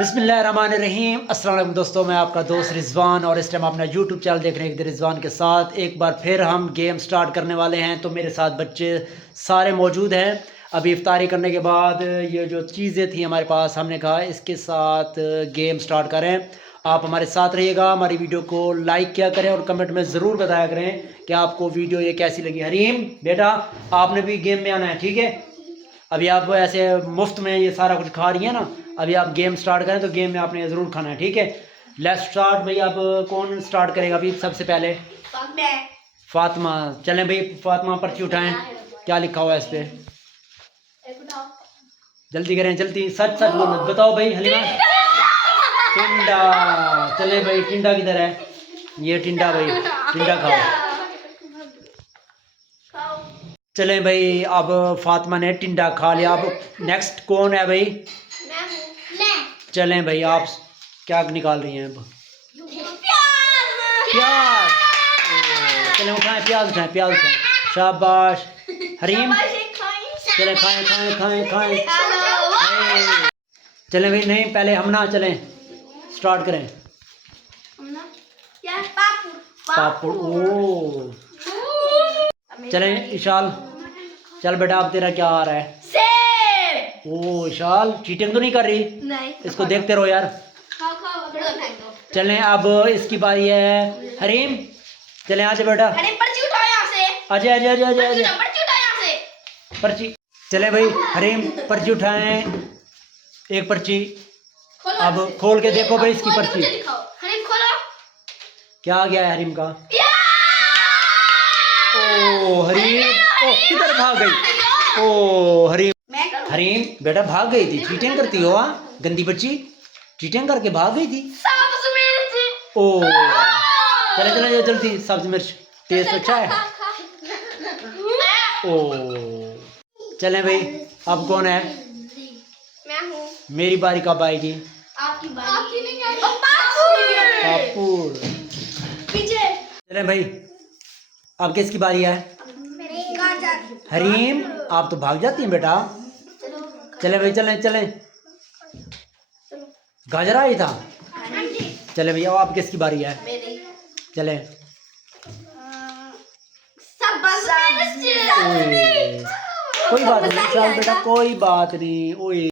बिस्मिल्लाहिर्रहमानिर्रहीम। अस्सलाम वालेकुम दोस्तों, मैं आपका दोस्त रिजवान और इस टाइम अपना यूट्यूब चैनल देख रहे हैं रिजवान के साथ। एक बार फिर हम गेम स्टार्ट करने वाले हैं। तो मेरे साथ बच्चे सारे मौजूद हैं। अभी इफ्तारी करने के बाद ये जो चीज़ें थी हमारे पास, हमने कहा इसके साथ गेम स्टार्ट करें। आप हमारे साथ रहिएगा, हमारी वीडियो को लाइक किया करें और कमेंट में ज़रूर बताया करें कि आपको वीडियो ये कैसी लगी। हरीम बेटा, आपने भी गेम में आना है, ठीक है? अभी आप ऐसे मुफ्त में ये सारा कुछ खा रही है ना, अभी आप गेम स्टार्ट करें तो गेम में आपने ज़रूर खाना है, ठीक है? Let's start. भाई अब कौन स्टार्ट करेगा अभी सबसे पहले? फातिमा। चलें भाई, फातिमा पर्ची उठाएं। क्या लिखा हुआ है इस पे? जल्दी करें, जल्दी, सच सच बोलो, बताओ भाई। हलीमा, टिंडा। चलें भाई, टिंडा किधर है? ये टिंडा भाई, टिंडा खाओ। चलें भाई, अब फातिमा ने टिंडा खा लिया। अब नेक्स्ट कौन है भाई? चलें भाई, आप क्या निकाल रही हैं अब? प्याज। चलें उठाएं, प्याज उठाएं, प्याज उठाएं। शाबाश हरीम। चलें खाएं खाएं खाएं खाएं। चलें भाई, नहीं पहले हम ना, चलें स्टार्ट करें। पापड़। ओ चलें इशाल, चल बेटा, अब तेरा क्या आ रहा है? ओ इशाल, चीटिंग तो नहीं कर रही? नहीं। इसको देखते रहो यार। चलें अब इसकी बारी है। हरीम चलें, आजा बेटा। पर्ची उठाओ यहाँ से। आजा आजा आजा आजा आजा। पर्ची उठाओ यहाँ से। पर्ची। चलें भाई, हरीम पर्ची उठाएं, एक पर्ची। अब खोल के देखो भाई इसकी पर्ची। हरीम खोलो। क्या आ गया है हरीम का? ओ हरीम, ओ किधर भाग गई? ओ हरीम, हरीम बेटा भाग गई थी, चीटिंग करती हो? गंदी बच्ची, चीटिंग करके भाग गई थी। ओ चले चले जल्दी, सब्ज मिर्च टेस्ट अच्छा है। ओ चलें भाई, अब कौन है? मैं हूँ। मेरी बारी कब आएगी? आपकी बारी नहीं आएगी। पापुर। पीछे। चलें भाई, अब किसकी बारी है? हरीम, आप तो भाग जाती हैं बेटा। चले भाई, चलें चलें। गाजर आई था। चले भैया, अब किसकी बारी है? चले। कोई बात नहीं, चल बेटा, कोई बात नहीं। ओए